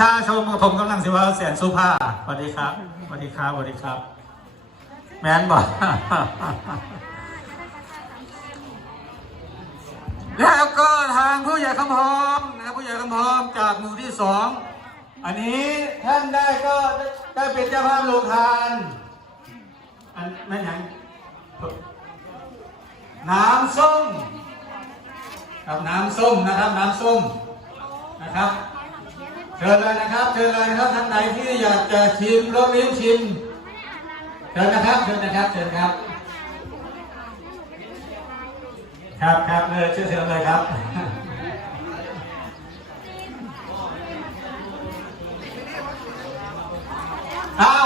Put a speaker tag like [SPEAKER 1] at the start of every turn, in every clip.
[SPEAKER 1] ชาชมกับผมกำลังสิว่าแสนสุภาสวัสดีครับสวัสดีครับสวัสดีครับ แมนบอกแล้วก็ทางผู้ใหญ่คำพองนะผู้ใหญ่คำพองจากหมู่ที่สองอันนี้ท่านได้ก็ได้เป็นเจ้าภาพโรงทาน อันนั่นยังน้ำส้มครับน้ำส้มนะครับ น้ำส้มนะครับ ชิญเลยนะครับเชิญเลยนะครับท่านไหนที่อยากจะชิมรสลิ้มชิมเชิญนะครับเชิญนะครับเชิญครับ ครับครับเลยเชิญเชิญเลยครับเอา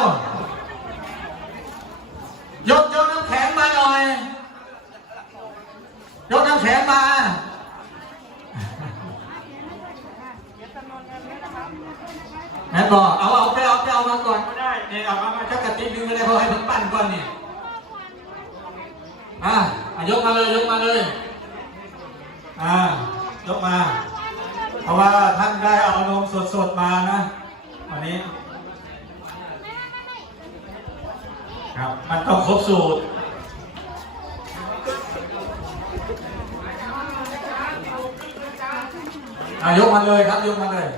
[SPEAKER 1] ยกยกน้ำแข็งมาหน่อย ยกน้ำแข็งมา มปั้นก่อนเนี่ยอะอะยกมาเลยยกมาเลยอ่ายกมา เพราะว่าท่านได้เอานมสดๆมานะวันนี้ ครับมันต้องครบสูตรอะยกมาเลยครับยกมาเลย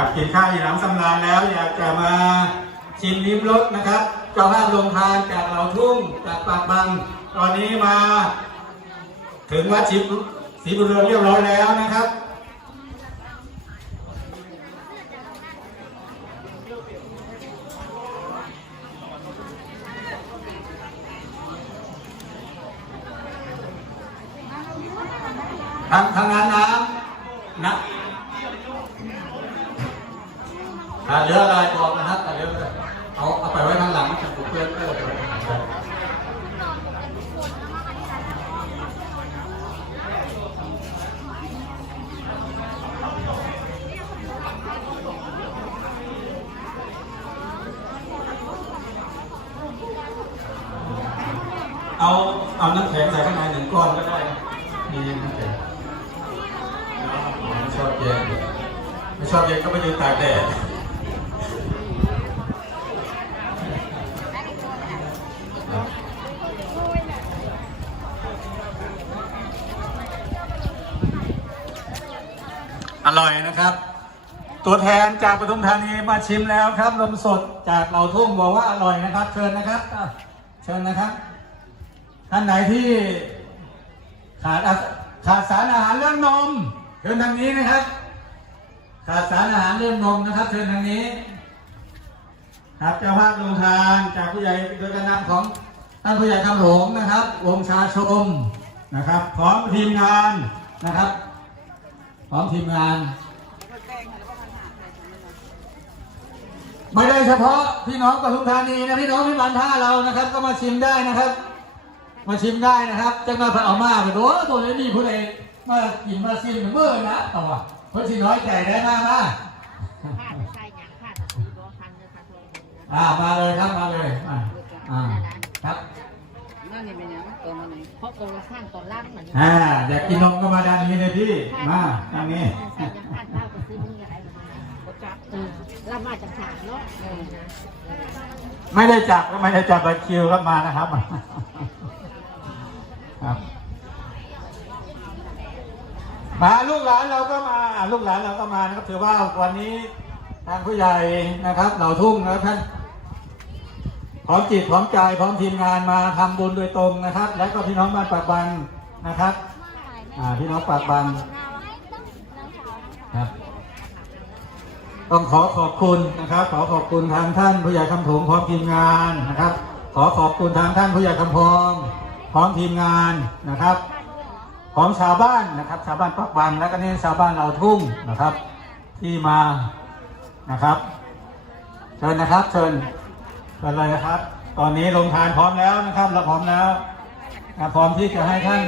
[SPEAKER 1] ครับกินข้าวอิ่มหนำสำราญแล้วอยากจะมาชิมลิ้มรสนะครับเจ้าภาพลงทานจากเหล่าทุ่งจากปากบังตอนนี้มา ถึงวัดชิมศรีบุญเรืองเรียบร้อยแล้วนะครับทางทางนั้นน้ำนะ ถ้าเหลืออะไรบอกนะครับถ้าเหลืออะไรเอาเอาไปไว้ข้างหลังจะถูกเพื่อนเออไปไว้ข้าเอาเอาน้ำแข็งใส่ข้างในหนึ่งก้อนก็ได้นะมีน้ำแข็งไม่ชอบเย็นไม่ชอบเย็นก็ไปยืนตากแดด อร่อยนะครับ ตัวแทนจากปทุมธานีมาชิมแล้วครับนมสดจากเหล่าทุ่งบอกว่าอร่อยนะครับ เชิญนะครับเชิญนะครับ ท่านไหนที่ขาดขาดสารอาหารเรื่องนมเชิญทางนี้นะครับ ขาดสารอาหารเรื่องนมนะครับ เชิญทางนี้ ครับเจ้าภาพโรงทานจากผู้ใหญ่โดยการนำของท่านผู้ใหญ่คำหลงนะครับ วงชาชมนะครับ พร้อมทีมงานนะครับ พร้อมทีมงาน ไม่ได้เฉพาะพี่น้องปทุมธานีนะพี่น้องที่บ้านท่าเรานะครับ ก็มาชิมได้นะครับ มาชิมได้นะครับจังมาผัดเอามาไปดูว่าตัวนี้มีผู้ใดมากินมาซิมเมื่อนะต่อเพื่อที่น้อยใจได้มากมา
[SPEAKER 2] ผ้าใส่หยังผ้าสีบ่ทันเลยค่ะโทรเลยนะ
[SPEAKER 1] อ่ามาเลยครับมาเลยอ่าอ่าครับ
[SPEAKER 2] นั่นนี่เป็นหยังตัวมันนี่ เพราะตัวละข้างตัวล่างเหมือน
[SPEAKER 1] อ่าอยากกินนมก็มาด้านนี้เลยพี่ มาทางนี้
[SPEAKER 2] ใส่ยังผ้าเท้าก็ซื้อมืออะไรแบบนี้ก็จับเออรับมาจากฉากเนาะเออนะ
[SPEAKER 1] ไม่ได้จับก็ไม่ได้จับบัตรคิวครับมานะครับ ครับ มาลูกหลานเราก็มาลูกหลานเราก็มานะครับ ถือว่าวันนี้ทางผู้ใหญ่นะครับ เหล่าทุ่งนะครับท่าน พร้อมจิตพร้อมใจพร้อมทีมงานมาทำบุญโดยตรงนะครับ และก็พี่น้องบ้านปากบังนะครับอ่าพี่น้องปากบังครับต้องขอขอบคุณนะครับ ขอขอบคุณทางท่านผู้ใหญ่คำผงพร้อมทีมงานนะครับ ขอขอบคุณทางท่านผู้ใหญ่คำพองพร้อมทีมงานนะครับพร้อมชาวบ้านนะครับ ชาวบ้านปักบังและก็นี่ชาวบ้านเราทุ่งนะครับ ที่มานะครับ เชิญนะครับ เชิญ เชิญเลยนะครับ ตอนนี้ลงทานพร้อมแล้วนะครับ เราพร้อมแล้ว พร้อมที่จะให้ท่าน